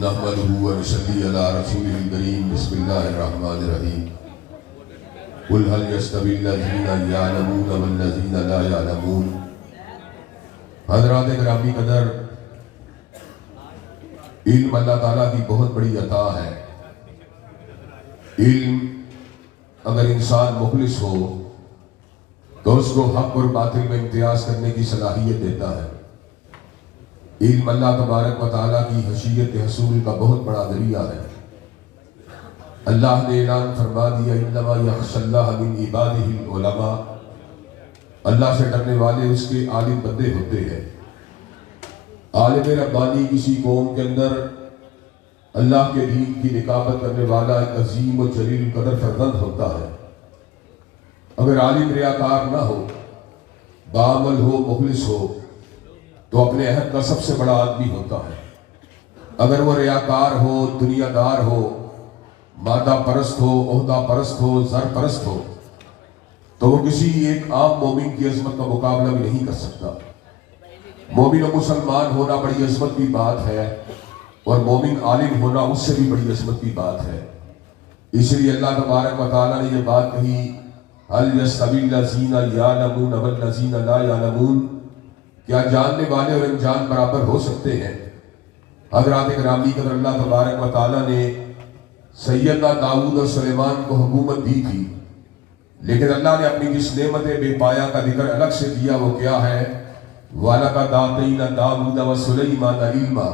نحمده ونصلي على رسوله الكريم بسم الله الرحمن الرحيم قل هل يستوي الذين يعلمون والذين لا يعلمون۔ حضرات گرامی قدر، علم اللہ تعالیٰ کی بہت بڑی عطا ہے۔ علم اگر انسان مخلص ہو تو اس کو حق اور باطل میں امتیاز کرنے کی صلاحیت دیتا ہے۔ علم اللہ تبارک و تعالیٰ کی حشیت حصول کا بہت بڑا ذریعہ ہے۔ اللہ نے اعلان فرما دیا انما یخشی اللہ من عبادہ العلماء، اللہ سے ڈرنے والے اس کے عالم بندے ہوتے ہیں۔ عالم ربانی کسی قوم کے اندر اللہ کے دین کی نکابت کرنے والا ایک عظیم و جلیل قدر فرزند ہوتا ہے۔ اگر عالم ریاکار نہ ہو، باعمل ہو، مخلص ہو، تو اپنے عہد کا سب سے بڑا آدمی ہوتا ہے۔ اگر وہ ریاکار ہو، دنیا دار ہو، مادہ پرست ہو، عہدہ پرست ہو، زر پرست ہو، تو وہ کسی ایک عام مومن کی عظمت کا مقابلہ بھی نہیں کر سکتا۔ مومن و مسلمان ہونا بڑی عظمت کی بات ہے، اور مومن عالم ہونا اس سے بھی بڑی عظمت کی بات ہے۔ اس لیے اللہ تبارک و تعالیٰ نے یہ بات کہی هل يستوي الذين يعلمون والذين لا يعلمون، کیا جاننے والے اور انجان برابر ہو سکتے ہیں؟ حضرات گرامی قدر، اللہ تبارک و تعالیٰ نے سیدنا داؤد اور سلیمان کو حکومت دی تھی، لیکن اللہ نے اپنی جس نعمت بے پایا کا ذکر الگ سے کیا وہ کیا ہے؟ وَلَقَدْ آتَيْنَا دَاوُودَ وَسُلَيْمَانَ عِلْمًا،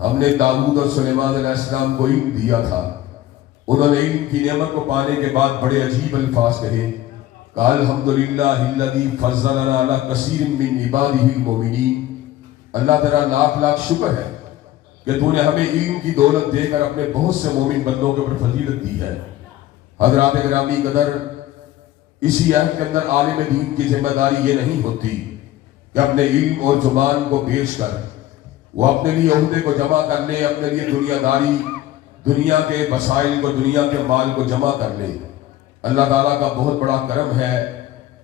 ہم نے داؤد اور سلیمان علیہ السلام کو علم دیا تھا۔ انہوں نے علم کی نعمت کو پانے کے بعد بڑے عجیب الفاظ کہے، قال الحمدللہ الذی فضلنا علی کثیر من عبادہ المؤمنین، اللہ تیرا لاکھ لاکھ شکر ہے کہ تو نے ہمیں علم کی دولت دے کر اپنے بہت سے مومن بندوں کے اوپر فضیلت دی ہے۔ حضرات گرامی قدر، اسی عہد کے اندر عالم دین کی ذمہ داری یہ نہیں ہوتی کہ اپنے علم اور زبان کو بیچ کر وہ اپنے لیے عہدے کو جمع کر لے، اپنے لیے دنیا داری، دنیا کے وسائل کو، دنیا کے مال کو جمع کر لے۔ اللہ تعالیٰ کا بہت بڑا کرم ہے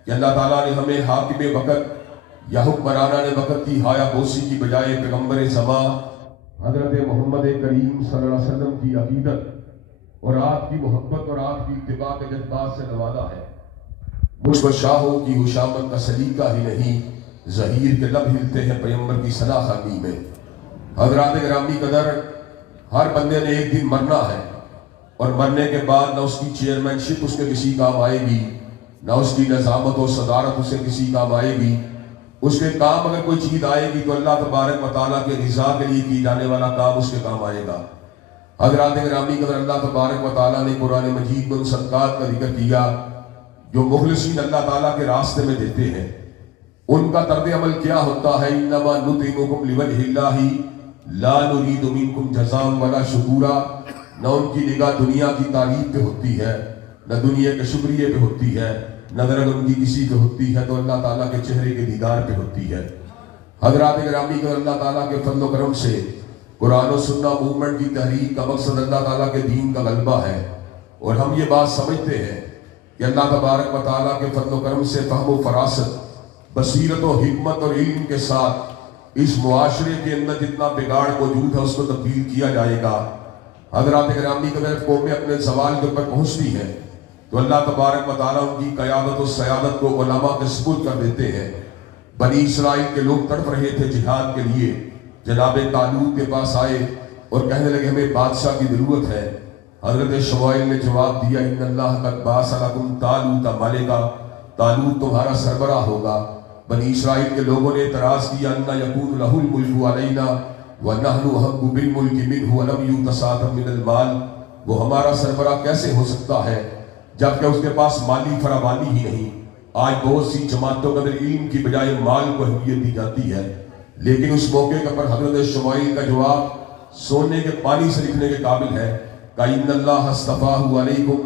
کہ اللہ تعالیٰ نے ہمیں حاکم وقت یا حکمرانان وقت کی ہایا بوسی کی بجائے پیغمبر زمان حضرت محمد کریم صلی اللہ علیہ وسلم کی عقیدت اور آپ کی محبت اور آپ کی اتباع کے جذبات سے نوازا ہے۔ مجھ کو شاہوں کی حشامت کا سلیقہ ہی نہیں، ظہیر کے لب ہلتے ہیں پیغمبر کی ثنا خوانی میں۔ حضرات گرامی قدر، ہر بندے نے ایک دن مرنا ہے، اور مرنے کے بعد نہ اس کی چیئرمین شپ اس کے کسی کام آئے گی، نہ اس کی نظامت و صدارت اسے کسی کام آئے گی۔ اس کے کام اگر کوئی چیز آئے گی تو اللہ تبارک و تعالیٰ کے رضا کے لیے کی جانے والا کام اس کے کام آئے گا۔ حضرات گرامی قدر، اللہ تبارک و تعالیٰ نے قرآن مجید میں ان صدقات کا ذکر کیا جو مخلصین اللہ تعالیٰ کے راستے میں دیتے ہیں۔ ان کا طرز عمل کیا ہوتا ہے؟ انما نطعمکم لوجہ اللہ لا نرید منکم جزاء ولا شکورا، نہ ان کی نگاہ دنیا کی تعریف پہ ہوتی ہے، نہ دنیا کے شکریہ پہ ہوتی ہے، نظر اگر ان کی کسی پہ ہوتی ہے تو اللہ تعالیٰ کے چہرے کے دیدار پہ ہوتی ہے۔ حضرات گرامی کو اللہ تعالیٰ کے فضل و کرم سے قرآن و سنہ موومنٹ کی تحریک کا مقصد اللہ تعالیٰ کے دین کا غلبہ ہے، اور ہم یہ بات سمجھتے ہیں کہ اللہ تبارک و تعالیٰ کے فضل و کرم سے فہم و فراست، بصیرت و حکمت اور علم کے ساتھ اس معاشرے کے اندر جتنا بگاڑ موجود ہے اس کو تبدیل کیا جائے گا۔ حضرات گرامی کی اگر قومیں اپنے زوال کے اوپر پہنچتی ہیں تو اللہ تبارک و تعالیٰ ان کی قیادت و سیادت کو علماء کے سپرد کر دیتے ہیں۔ بنی اسرائیل کے لوگ تڑپ رہے تھے جہاد کے لیے، جناب طالوت کے پاس آئے اور کہنے لگے ہمیں بادشاہ کی ضرورت ہے۔ حضرت شموئیل نے جواب دیا ان اللہ قد بعث لکم طالوت ملکا، طالوت تمہارا سربراہ ہوگا۔ بنی اسرائیل کے لوگوں نے اعتراض کیا انا یکون لہ الملک علینا وَنَحْنُ أَحَقُّ بِالْمُلْكِ مِنْهُ وَلَمْ يُؤْتَ سَعَةً مِنَ الْمَالِ، وہ ہمارا سربراہ کیسے ہو سکتا ہے جبکہ اس کے پاس مالی فراوانی ہی نہیں۔ آج بہت سی جماعتوں کے اندر علم کی بجائے مال کو اہمیت دی جاتی ہے، لیکن اس موقع پر حضرت شموئیل کا جواب سونے کے پانی سے لکھنے کے قابل ہے کہ إِنَّ اللَّهَ اصْطَفَاهُ عَلَيْكُمْ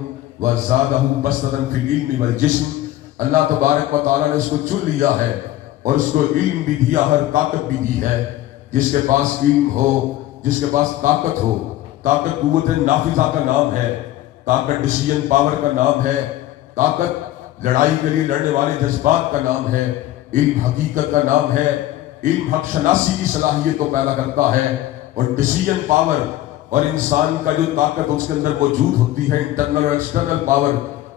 وَزَادَهُ بَسْطَةً فِي الْعِلْمِ وَالْجِسْمِ، اللہ تبارک و تعالیٰ نے اس کو چن لیا ہے اور اس کو علم بھی دیا، ہر طاقت بھی دی ہے۔ جس کے پاس علم ہو، جس کے پاس طاقت ہو، طاقت قوت نافذہ کا نام ہے، طاقت ڈیسیژن پاور کا نام ہے، طاقت لڑائی کے لیے لڑنے والے جذبات کا نام ہے، علم حقیقت کا نام ہے، علم حق شناسی کی صلاحیت کو پیدا کرتا ہے۔ اور ڈیسیژن پاور اور انسان کا جو طاقت اس کے اندر موجود ہوتی ہے، انٹرنل اور ایکسٹرنل پاور،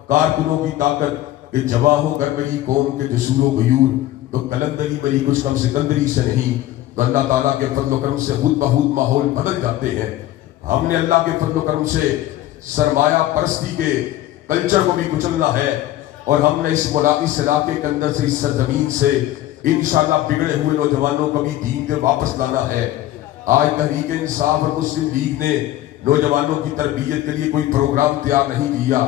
کارکنوں کی طاقت، کہ جواہ ہو کر میری قوم کے جسور و غیور، تو کلندری بری کچھ کم سکندری سے نہیں، تو اللہ تعالیٰ کے فضل و کرم سے خود بخود ماحول بدل جاتے ہیں۔ ہم نے اللہ کے فضل و کرم سے سرمایہ پرستی کے کلچر کو بھی کچلنا ہے، اور ہم نے اس علاقے کے اندر سے، اس سرزمین سے انشاءاللہ بگڑے ہوئے نوجوانوں کو بھی دین کے واپس لانا ہے۔ آج تحریک انصاف اور مسلم لیگ نے نوجوانوں کی تربیت کے لیے کوئی پروگرام تیار نہیں کیا۔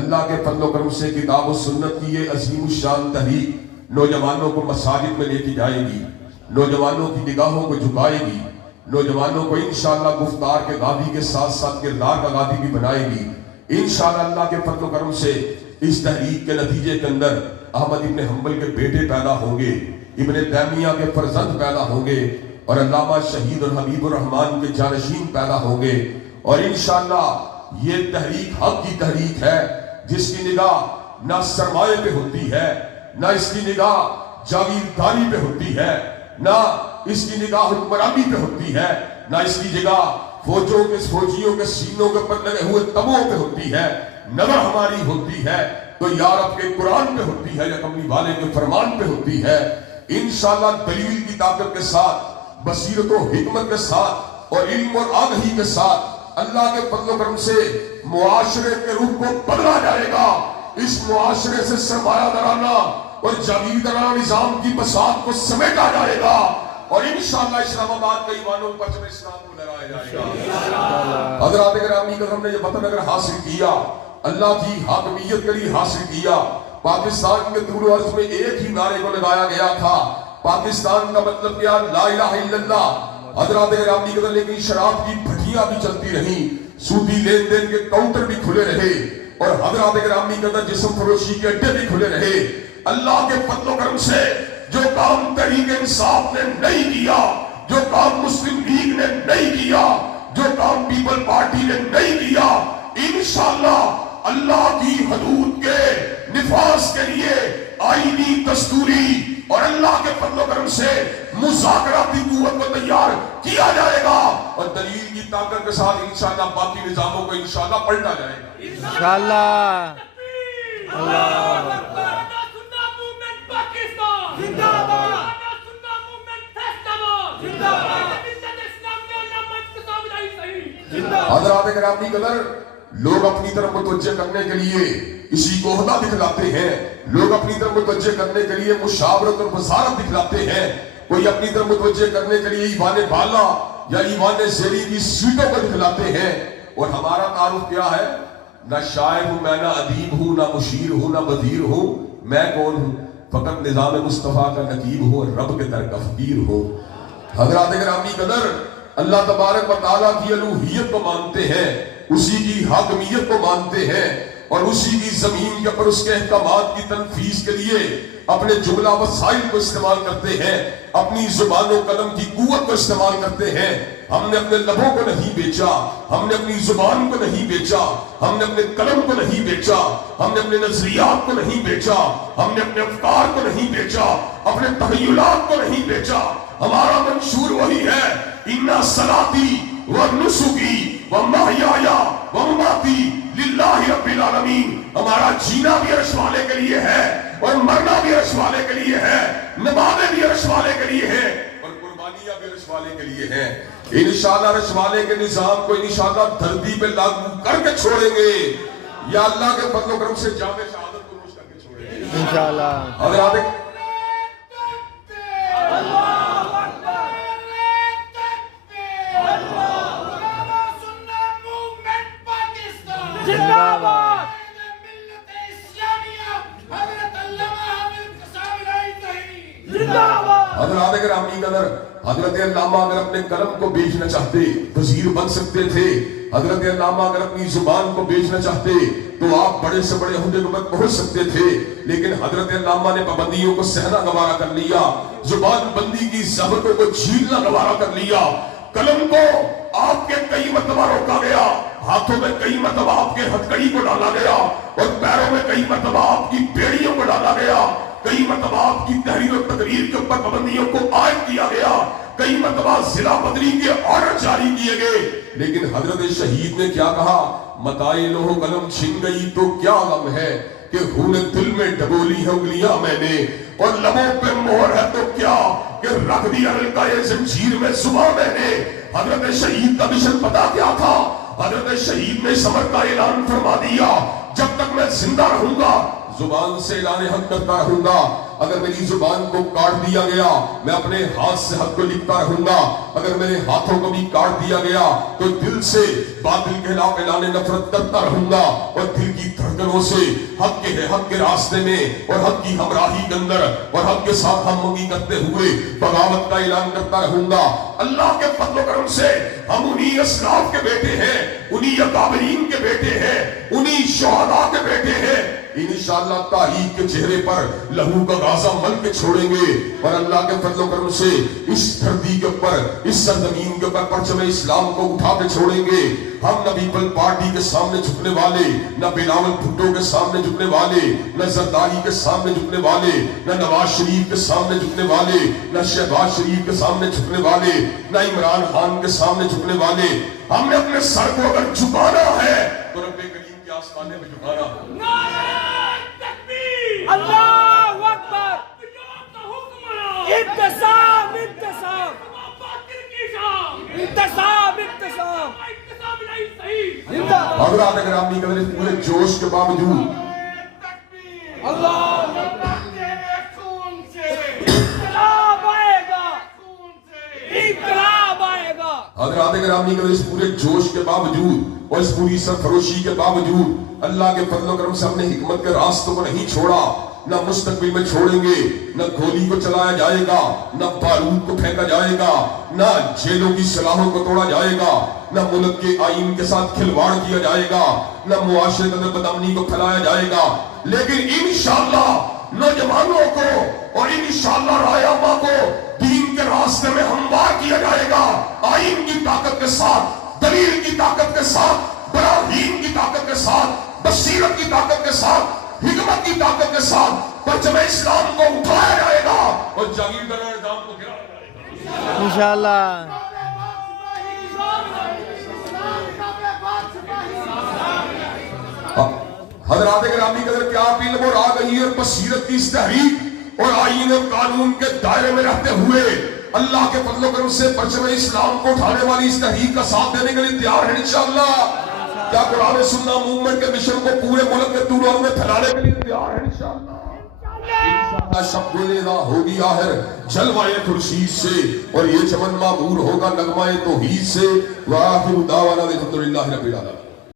اللہ کے فضل و کرم سے کتاب و سنت کی یہ عظیم الشان تحریک نوجوانوں کو مساجد میں لے کے جائے گی، نوجوانوں کی نگاہوں کو جھکائے گی، نوجوانوں کو انشاءاللہ گفتار کے غازی کے ساتھ ساتھ کردار کا غازی بھی بنائے گی۔ انشاءاللہ اللہ کے فضل و کرم سے اس تحریک کے نتیجے کے اندر احمد ابن حنبل کے بیٹے پیدا ہوں گے، ابن تیمیہ کے فرزند پیدا ہوں گے، اور علامہ شہید اور حبیب الرحمن کے جانشین پیدا ہوں گے، اور انشاءاللہ یہ تحریک حق کی تحریک ہے، جس کی نگاہ نہ سرمایے پہ ہوتی ہے، نہ اس کی نگاہ جاگیرداری پہ ہوتی ہے، نہ اس کی نگاہ حکمرانی پہ ہوتی ہے، نہ اس کی نگاہ فوجیوں کے سینوں کے پر لگے ہوئے تبوں پہ ہوتی ہے، نظر ہماری ہوتی ہے تو یا رب کے قرآن پہ ہوتی ہے، یا کملی والے کے فرمان پہ ہوتی ہے۔ انشاءاللہ دلیل کی طاقت کے ساتھ، بصیرت و حکمت کے ساتھ، اور علم اور آگہی کے ساتھ اللہ کے فضل و کرم سے معاشرے کے روح کو بدلا جائے گا۔ اس معاشرے سے سرمایہ دارانہ اور جاگیردارانہ نظام کی بساط کو سمیٹا جائے گا، اور انشاءاللہ اسلام آباد کے ایوانوں پر پرچم اسلام کو لہرایا جائے گا۔ حضرات گرامی، اگر ہم نے یہ وطن اگر حاصل کیا، اللہ کی حاکمیت کے لیے حاصل کیا، پاکستان کے طول و عرض میں ایک ہی نعرے کو لگایا گیا تھا، پاکستان کا مطلب کیا؟ لا الہ الا اللہ۔ حضرات گرامی، لیکن شراب کی بھٹیاں بھی چلتی رہیں، سودی لین دین کے کاؤنٹر بھی کھلے رہے، اور حضرات گرامی کے اندر جسم فروشی کے اڈے بھی کھلے رہے۔ اللہ کے فضل و کرم سے جو کام تحریک انصاف نے نہیں کیا، جو کام مسلم لیگ نے نہیں کیا، جو کام پیپل پارٹی نے نہیں کیا، انشاءاللہ اللہ کی حدود کے نفاذ کے لیے آئینی، دستوری اور اللہ کے فضل و کرم سے مذاکراتی قوت کو تیار کیا جائے گا، اور دلیل کی طاقت کے ساتھ انشاءاللہ باقی نظاموں کو انشاءاللہ پلٹا جائے گا انشاءاللہ۔ حضرات گرامی قدر، لوگ اپنی طرف متوجہ کرنے کے لیے اسی کو عہدہ دکھلاتے ہیں، لوگ اپنی طرف متوجہ کرنے کے لیے مشاورت اور وزارت دکھلاتے ہیں، کوئی اپنی طرف متوجہ کرنے کے لیے ایوان بالا یا ایوان زیری کی سیٹوں کو دکھلاتے ہیں، اور ہمارا تعارف کیا ہے؟ نہ شاعر ہوں میں، نہ ادیب ہوں، نہ مشیر ہوں، نہ وزیر ہوں، میں کون ہوں؟ فقط نظام مصطفیٰ کا نقیب ہوں اور رب کے در کا فقیر ہوں۔ حضرات گرامی قدر، اللہ تبارک و تعالیٰ کی الوہیت کو مانتے ہیں، اسی کی حاکمیت کو مانتے ہیں، اور اسی کی زمین کے اوپر اس کے احکامات کی تنفیذ کے لیے اپنے جملہ وسائل کو استعمال کرتے ہیں، اپنی زبان و قلم کی قوت کو استعمال کرتے ہیں۔ ہم نے اپنے لبوں کو نہیں بیچا، ہم نے اپنی زبان کو نہیں بیچا، ہم نے اپنے قلم کو نہیں بیچا، ہم نے اپنے نظریات کو نہیں بیچا، ہم نے اپنے افکار کو نہیں بیچا، اپنے تخیلات کو نہیں بیچا۔ ہمارا منشور وہی ہے، اِنَّ صَلَاتِي وَنُسُكِي وَمَحْيَايَ وَمَمَاتِي لِلَّهِ رَبِّ الْعَالَمِينَ۔ ہمارا جینا بھی عرش والے کے لیے ہے، اور مرنا بھی عرش والے کے لیے ہے، نمازیں بھی عرش والے کے لیے ہے، اور قربانیاں بھی عرش والے کے لیے ہیں۔ انشاءاللہ عرش والے کے نظام کو انشاءاللہ دھرتی پہ لاگو کر کے چھوڑیں گے، یا اللہ کے فضل و کرم سے جامع شہادت کو نوش کر کے چھوڑیں گے انشاءاللہ۔ حضرات حضرات گرامی قدر، حضرت علامہ اگر اپنے قلم کو بیچنا چاہتے وزیر بن سکتے تھے، حضرت علامہ اگر اپنی زبان کو بیچنا چاہتے تو آپ بڑے سے بڑے عہدے کو پہنچ سکتے تھے، لیکن حضرت علامہ نے پابندیوں کو سہنا گوارا کر لیا، زبان بندی کی زحمتوں کو جھیلنا گوارا کر لیا، قلم کو آپ کے کئی مرتبہ روکا گیا، ہاتھوں میں کئی مرتبہ آپ کے ہتھکڑی کو ڈالا گیا، اور پیروں میں کئی مرتبہ آپ کی بیڑیوں کو ڈالا گیا، کئی مرتبہ آپ کی تحریر و تقریر کے اوپر پابندیوں کو عائد کیا گیا، کئی مرتبہ ضلع بدری کے آرڈر جاری کیے گئے، لیکن حضرت شہید نے کیا کہا؟ متائے لوہ قلم چھن گئی تو کیا غم ہے کہ خون دل میں ڈبولی ہے انگلیاں میں نے، اور لبوں پہ مہر ہے تو کیا کہ رکھ دیا القائے زنجیر میں زباں میں نے۔ حضرت شہید کا مشن پتا کیا تھا؟ حضرت شہید نے صبر کا اعلان فرما دیا، جب تک میں زندہ رہوں گا زبان سے اعلان حق کرتا رہوں گا، اگر میری زبان کو کاٹ دیا گیا میں اپنے ہاتھ سے حق کو لکھتا رہوں گا، اگر میرے ہاتھوں کو بھی کاٹ دیا گیا تو دل سے باطل کے خلاف اعلان نفرت کرتا رہوں گا، اور دل کی دھڑکنوں سے حق کے راستے میں اور حق کی ہمراہی کے اندر اور حق کے ساتھ ہم منگی کرتے ہوئے بغاوت کا اعلان کرتا رہوں گا۔ اللہ کے فضل و کرم سے ہم انہی اسلاف کے بیٹے ہیں، انہی اکابرین کے بیٹے ہیں، انہی شہداء کے بیٹے ہیں۔ انشاءاللہ تاریخ کے چہرے پر لہو کا غازہ مل کے چھوڑیں گے، اور اللہ کے فضل و کرم سے اس دھرتی کے اوپر، اس سرزمین کے اوپر پرچم اسلام کو اٹھا کے چھوڑیں گے۔ ہم نہ پیپل پارٹی کے سامنے جھکنے والے، نہ بلاول بھٹو کے سامنے جھکنے والے، نہ زرداری کے سامنے جھکنے والے، نہ نواز شریف کے سامنے جھکنے والے، نہ شہباز شریف کے سامنے جھکنے والے، نہ عمران خان کے سامنے جھکنے والے۔ ہم نے اپنے سر کو اگر جھکانا ہے تو رب کریم کے آسمانے میں جھکانا۔ اللہ اکبر، انتصاب انتصاب انتصاب انتصاب۔ حضرات گرامی قدر، اس پورے جوش کے باوجود اللہ انقلاب آئے گا، انقلاب آئے گا۔ حضرات گرامی قدر، اس پورے جوش کے باوجود اور اس پوری سرفروشی کے باوجود اللہ کے فضل و کرم سے ہم نے حکمت کے راستوں کو نہیں چھوڑا، نہ مستقبل میں چھوڑیں گے، نہ گولی کو چلایا جائے گا، نہ بارود کو پھینکا جائے گا، نہ جیلوں کی سلاحوں کو توڑا جائے گا، نہ ملک کے آئین کے ساتھ کھلواڑ کیا جائے گا، نہ معاشرے کے اندر بدامنی کو پھیلایا جائے گا، لیکن انشاءاللہ نوجوانوں کو اور انشاءاللہ رائے کو دین کے راستے میں ہموار کیا جائے گا، آئین کی طاقت کے ساتھ، دلیل کی طاقت کے ساتھ، براہین کی طاقت کے ساتھ، بصیرت کی طاقت کے ساتھ، حکمت کی طاقت کے ساتھ پرچم اسلام کو اٹھایا جائے گا اور جاگیردار نظام کو گرایا جائے گا انشاءاللہ۔ حضرات گرامی قدر، کیا آپ علم اور آگہی اور بصیرت کی اس تحریک اور آئین اور قانون کے دائرے میں رہتے ہوئے اللہ کے فضل و کرم سے پرچم اسلام کو اٹھانے والی اس تحریک کا ساتھ دینے کے لیے تیار ہیں انشاءاللہ؟ کیا قرآن سننا موومنٹ کے مشن کو پورے ملک کے دوروں میں پھیلانے کے لیے تیار ہے انشاءاللہ؟ شب گلیدہ ہوگی آخر جلوائے خورشید سے، اور یہ چمن معمور ہوگا نغمہ توحید سے۔ وآخر دعوانا الحمدللہ رب العالمین۔